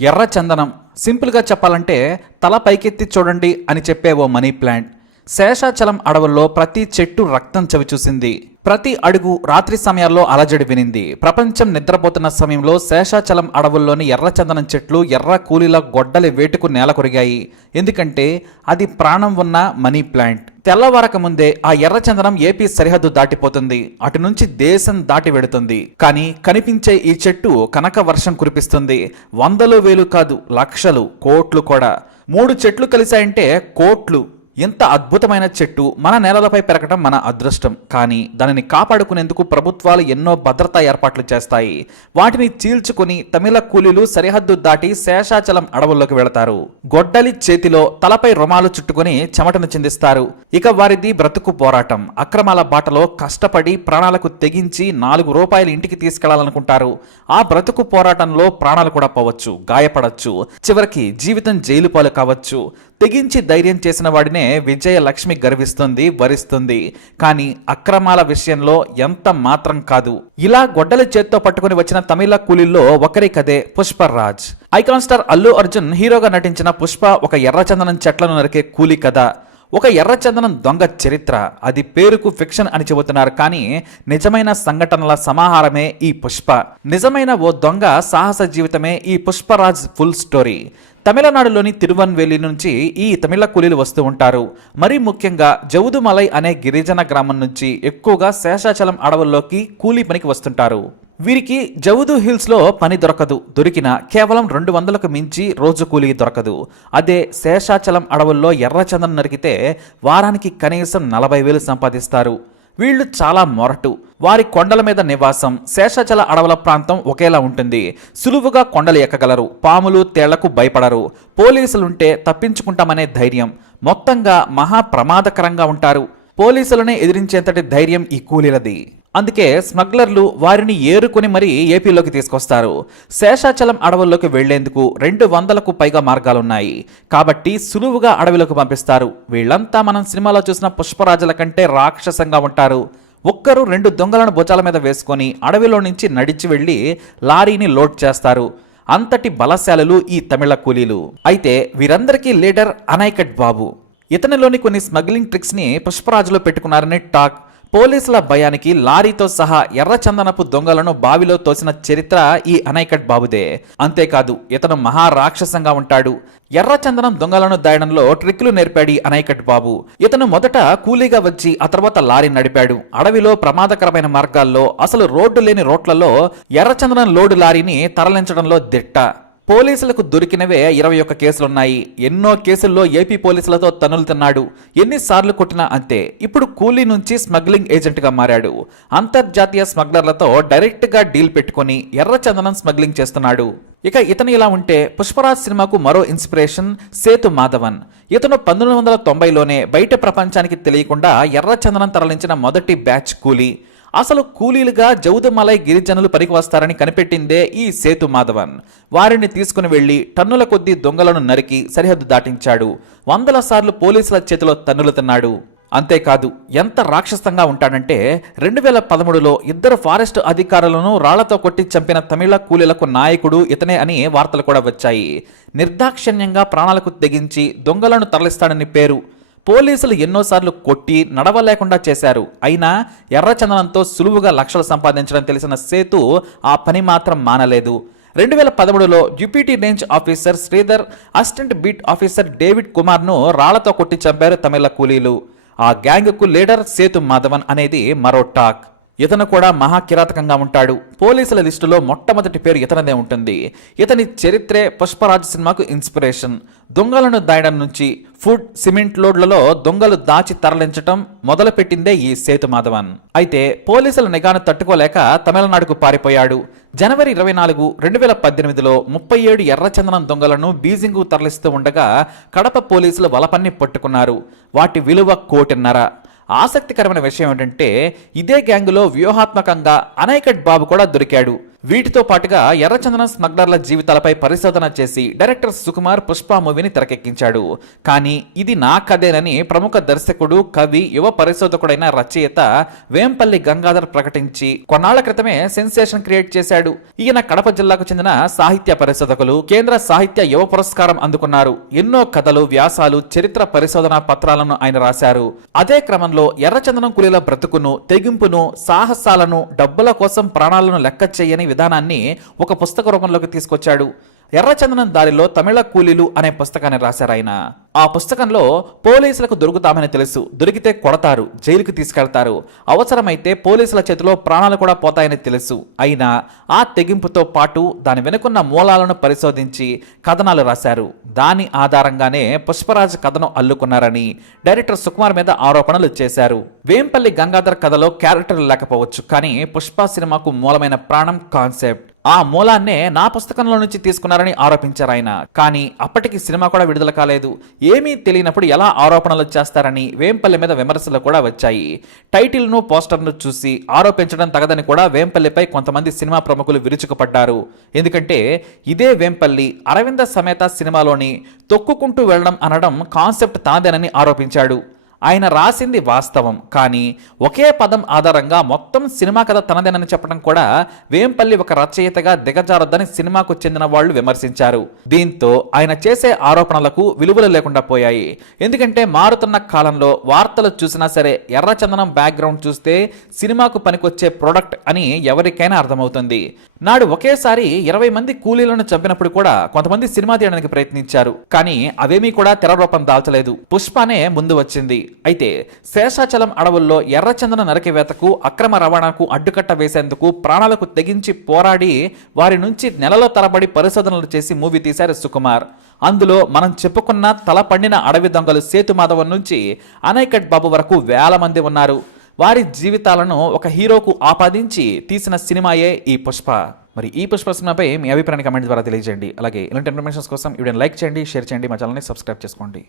ఎర్ర చందనం. సింపుల్గా చెప్పాలంటే తల పైకెత్తి చూడండి అని చెప్పే ఓ మనీ ప్లాంట్. శేషాచలం అడవుల్లో ప్రతి చెట్టు రక్తం చవిచూసింది ప్రతి అడుగు రాత్రి సమయాల్లో అలజడి వినింది. ప్రపంచం నిద్రపోతున్న సమయంలో శేషాచలం అడవుల్లోని ఎర్రచందనం చెట్లు ఎర్ర కూలీల గొడ్డలి వేటుకు నేల కొరిగాయి. ఎందుకంటే అది ప్రాణం ఉన్న మనీ ప్లాంట్. తెల్లవారక ముందే ఆ ఎర్రచందనం ఏపీ సరిహద్దు దాటిపోతుంది. అటు నుంచి దేశం దాటి వెడుతుంది. కానీ కనిపించే ఈ చెట్టు కనక వర్షం కురిపిస్తుంది. వందలు వేలు కాదు లక్షలు కోట్లు కూడా. మూడు చెట్లు కలిశాయంటే కోట్లు. ఎంత అద్భుతమైన చెట్టు మన నేలలపై పెరగడం మన అదృష్టం. కానీ దానిని కాపాడుకునేందుకు ప్రభుత్వాలు ఎన్నో భద్రతా ఏర్పాట్లు చేస్తాయి. వాటిని చీల్చుకుని తమిళ కూలీలు సరిహద్దు దాటి శేషాచలం అడవుల్లోకి వెళతారు. గొడ్డలి చేతిలో తలపై రుమాలు చుట్టుకుని చెమటను చిందిస్తారు. ఇక వారిది బ్రతుకు పోరాటం. అక్రమాల బాటలో కష్టపడి ప్రాణాలకు తెగించి నాలుగు రూపాయలు ఇంటికి తీసుకెళ్ళాలనుకుంటారు. ఆ బ్రతుకు పోరాటంలో ప్రాణాలు కూడా పోవచ్చు గాయపడచ్చు. చివరికి జీవితం జైలు పాలు కావచ్చు. తెగించి ధైర్యం చేసిన వాడినే విజయలక్ష్మి గర్విస్తుంది వరిస్తుంది. కానీ అక్రమాల విషయంలో ఎంత మాత్రం కాదు. ఇలా గొడ్డలి చేత్తో పట్టుకుని వచ్చిన తమిళ కూలీల్లో ఒకరి కదే పుష్పరాజ్. ఐకాన్ స్టార్ అల్లు అర్జున్ హీరోగా నటించిన పుష్ప ఒక ఎర్రచందనం చెట్లను నరికే కూలీ కథ. ఒక ఎర్రచందనం దొంగ చరిత్ర. అది పేరుకు ఫిక్షన్ అని చెబుతున్నారు కానీ నిజమైన సంఘటనల సమాహారమే ఈ పుష్ప. నిజమైన ఓ దొంగ సాహస జీవితమే ఈ పుష్పరాజ్ ఫుల్ స్టోరీ. తమిళనాడులోని తిరువన్వేలి నుంచి ఈ తమిళ కూలీలు వస్తూ ఉంటారు. మరీ ముఖ్యంగా జవుదుమలై అనే గిరిజన గ్రామం నుంచి ఎక్కువగా శేషాచలం అడవుల్లోకి కూలీ పనికి వస్తుంటారు. వీరికి జవుదు హిల్స్లో పని దొరకదు. దొరికిన కేవలం రెండు వందలకు మించి రోజు కూలీ దొరకదు. అదే శేషాచలం అడవుల్లో ఎర్రచందనం నరికితే వారానికి కనీసం నలభై వేలు సంపాదిస్తారు. వీళ్ళు చాలా మొరటు. వారి కొండల మీద నివాసం శేషాచల అడవుల ప్రాంతం ఒకేలా ఉంటుంది. సులువుగా కొండలు ఎక్కగలరు పాములు తేళ్ళకు భయపడరు. పోలీసులుంటే తప్పించుకుంటామనే ధైర్యం. మొత్తంగా మహా ప్రమాదకరంగా ఉంటారు. పోలీసులని ఎదిరించేంతటి ధైర్యం ఈ కూలీలది. అందుకే స్మగ్లర్లు వారిని ఏరుకుని మరీ ఏపీలోకి తీసుకొస్తారు. శేషాచలం అడవుల్లోకి వెళ్ళేందుకు రెండు వందలకు పైగా మార్గాలున్నాయి. కాబట్టి సులువుగా అడవిలోకి పంపిస్తారు. వీళ్ళంతా మనం సినిమాలో చూసిన పుష్పరాజుల కంటే రాక్షసంగా ఉంటారు. ఒక్కరు రెండు దొంగలను భుజాల మీద వేసుకొని అడవిలో నుంచి నడిచి వెళ్ళి లారీని లోడ్ చేస్తారు. అంతటి బలశాలులు ఈ తమిళ కూలీలు. అయితే వీరందరికీ లీడర్ అనైకట్ బాబు ఇతనిలోని కొన్ని స్మగ్లింగ్ ట్రిక్స్ని పుష్పరాజులో పెట్టుకున్నారని టాక్. పోలీసుల భయానికి లారీతో సహా ఎర్రచందనపు దొంగలను బావిలో తోసిన చరిత్ర ఈ అనైకట్ బాబుదే. అంతేకాదు ఇతను మహారాక్షసంగా ఉంటాడు. ఎర్రచందనం దొంగలను దాయడంలో ట్రిక్లు నేర్పాడు అనైకట్ బాబు. ఇతను మొదట కూలీగా వచ్చి ఆ తర్వాత లారీ నడిపాడు. అడవిలో ప్రమాదకరమైన మార్గాల్లో అసలు రోడ్డు లేని రోడ్లలో ఎర్రచందనం లోడు లారీని తరలించడంలో దిట్ట. పోలీసులకు దొరికినవే ఇరవై ఒక్క కేసులున్నాయి. ఎన్నో కేసుల్లో ఏపీ పోలీసులతో తనులు తిన్నాడు. ఎన్నిసార్లు కొట్టినా అంతే. ఇప్పుడు కూలీ నుంచి స్మగ్లింగ్ ఏజెంట్గా మారాడు. అంతర్జాతీయ స్మగ్లర్లతో డైరెక్ట్గా డీల్ పెట్టుకొని ఎర్రచందనం స్మగ్లింగ్ చేస్తున్నాడు. ఇక ఇతను ఇలా ఉంటే పుష్పరాజ్ సినిమాకు మరో ఇన్స్పిరేషన్ సేతు మాధవన్. ఇతను పంతొమ్మిది వందల తొంభైలోనే బయట ప్రపంచానికి తెలియకుండా ఎర్రచందనం తరలించిన మొదటి బ్యాచ్ కూలీ. అసలు కూలీలుగా జౌదమలై గిరిజనులు పనికి వస్తారని కనిపెట్టిందే ఈ సేతు మాధవన్. వారిని తీసుకుని వెళ్ళి టన్నుల కొద్దీ దొంగలను నరికి సరిహద్దు దాటించాడు. వందల సార్లు పోలీసుల చేతిలో తన్నులు తిన్నాడు. అంతేకాదు ఎంత రాక్షసంగా ఉంటాడంటే రెండు వేల పదమూడులో ఇద్దరు ఫారెస్ట్ అధికారులను రాళ్ళతో కొట్టి చంపిన తమిళ కూలీలకు నాయకుడు ఇతనే అని వార్తలు కూడా వచ్చాయి. నిర్దాక్షిణ్యంగా ప్రాణాలకు తెగించి దొంగలను తరలిస్తాడని పేరు పోలీసులు ఎన్నోసార్లు కొట్టి నడవలేకుండా చేశారు. అయినా ఎర్రచందనంతో సులువుగా లక్షలు సంపాదించడం తెలిసిన సేతు ఆ పని మాత్రం మానలేదు. రెండు వేల పదమూడులో deputy range officer Sridhar assistant beat officer David కుమార్ను రాళ్ళతో కొట్టి చంపారు తమిళ కూలీలు. ఆ గ్యాంగ్కు లీడర్ సేతు మాధవన్ అనేది మరో టాక్. ఇతను కూడా మహా కిరాతకంగా ఉంటాడు. పోలీసుల లిస్టులో మొట్టమొదటి పేరు ఇతనదే ఉంటుంది. ఇతని చరిత్రే పుష్పరాజ్ సినిమాకు ఇన్స్పిరేషన్. దొంగలను దాయడం నుంచి ఫుడ్ సిమెంట్ లోడ్లలో దొంగలు దాచి తరలించటం మొదలుపెట్టిందే ఈ సేతు మాధవన్ అయితే పోలీసుల నిఘాను తట్టుకోలేక తమిళనాడుకు పారిపోయాడు. జనవరి ఇరవై నాలుగు రెండు వేల పద్దెనిమిదిలో ముప్పై ఏడు ఎర్రచందనం దొంగలను బీజింగ్కు తరలిస్తూ ఉండగా కడప పోలీసులు వలపన్ని పట్టుకున్నారు. వాటి విలువ కోటిన్నర. ఆసక్తికరమైన విషయం ఏంటంటే ఇదే గ్యాంగులో వ్యూహాత్మకంగా అనైకట్ బాబు కూడా దొరికాడు. వీటితో పాటుగా ఎర్రచందనం స్మగ్లర్ల జీవితాలపై పరిశోధన చేసి డైరెక్టర్ సుకుమార్ పుష్ప మూవీని తెరకెక్కించాడు. కానీ ఇది నా కథేనని ప్రముఖ దర్శకుడు కవి యువ పరిశోధకుడైన రచయిత వేంపల్లి గంగాధర్ ప్రకటించి కొన్నాళ్ళ క్రితమే సెన్సేషన్ క్రియేట్ చేశాడు. ఈయన కడప జిల్లాకు చెందిన సాహిత్య పరిశోధకులు కేంద్ర సాహిత్య యువ పురస్కారం అందుకున్నారు. ఎన్నో కథలు వ్యాసాలు చరిత్ర పరిశోధన పత్రాలను ఆయన రాశారు. అదే క్రమంలో ఎర్రచందనం కులీల బ్రతుకును తెగింపును సాహసాలను డబ్బుల కోసం ప్రాణాలను లెక్క చేయని విధానాన్ని ఒక పుస్తక రూపంలోకి తీసుకొచ్చాడు. ఎర్రచందనం దారిలో తమిళ కూలీలు అనే పుస్తకాన్ని రాశారు ఆయన. ఆ పుస్తకంలో పోలీసులకు దొరుకుతామని తెలుసు. దొరికితే కొడతారు జైలుకు తీసుకెళ్తారు. అవసరమైతే పోలీసుల చేతిలో ప్రాణాలు కూడా పోతాయని తెలుసు. అయినా ఆ తెగింపుతో పాటు దాని వెనుకున్న మూలాలను పరిశోధించి కథనాలు రాశారు. దాని ఆధారంగానే పుష్పరాజ్ కథను అల్లుకున్నారని డైరెక్టర్ సుకుమార్ మీద ఆరోపణలు చేశారు. వేంపల్లి గంగాధర్ కథలో క్యారెక్టర్లు లేకపోవచ్చు కానీ పుష్ప సినిమాకు మూలమైన ప్రాణం కాన్సెప్ట్. ఆ మూలాన్నే నా పుస్తకంలో నుంచి తీసుకున్నారని ఆరోపించారు ఆయన. కానీ అప్పటికి సినిమా కూడా విడుదల కాలేదు. ఏమీ తెలియనప్పుడు ఎలా ఆరోపణలు చేస్తారని వేంపల్లి మీద విమర్శలు కూడా వచ్చాయి. టైటిల్ను పోస్టర్ను చూసి ఆరోపించడం తగదని కూడా వేంపల్లిపై కొంతమంది సినిమా ప్రముఖులు విరుచుకుపడ్డారు. ఎందుకంటే ఇదే వేంపల్లి అరవింద సమేత సినిమాలోని తొక్కుకుంటూ వెళ్ళడం అనడం కాన్సెప్ట్ తనదేనని ఆరోపించాడు. ఆయన రాసింది వాస్తవం. కానీ ఒకే పదం ఆధారంగా మొత్తం సినిమా కథ తనదేనని చెప్పడం కూడా వేంపల్లి ఒక రచయితగా దిగజారొద్దని సినిమాకు చెందిన వాళ్ళు విమర్శించారు. దీంతో ఆయన చేసే ఆరోపణలకు విలువలు లేకుండా పోయాయి. ఎందుకంటే మారుతున్న కాలంలో వార్తలు చూసినా సరే ఎర్రచందనం బ్యాక్గ్రౌండ్ చూస్తే సినిమాకు పనికొచ్చే ప్రోడక్ట్ అని ఎవరికైనా అర్థమవుతుంది. నాడు ఒకేసారి ఇరవై మంది కూలీలను చంపినప్పుడు కూడా కొంతమంది సినిమా తీయడానికి ప్రయత్నించారు. కానీ అవేమీ కూడా తెర రూపం దాల్చలేదు. పుష్పనే ముందు వచ్చింది. అయితే శేషాచలం అడవుల్లో ఎర్రచందన నరకివేతకు అక్రమ రవాణాకు అడ్డుకట్ట వేసేందుకు ప్రాణాలకు తెగించి పోరాడి వారి నుంచి నెలలో తరబడి పరిశోధనలు చేసి మూవీ తీశారు సుకుమార్. అందులో మనం చెప్పుకున్న తల పండిన అడవి దొంగలు సేతు మాధవన్ నుంచి అనైకట్ బాబు వరకు వేల మంది ఉన్నారు. వారి జీవితాలను ఒక హీరోకు ఆపాదించి తీసిన సినిమాయే ఈ పుష్ప. మరి ఈ పుష్ప సినిమాపై మీ అభిప్రాయాన్ని కమెంట్ ద్వారా తెలియజేయండి. అలాగే ఇలాంటి ఇన్ఫర్మేషన్స్ కోసం వీడియోని లైక్ చేయండి షేర్ చేయండి మా ఛానల్ని సబ్స్క్రైబ్ చేసుకోండి.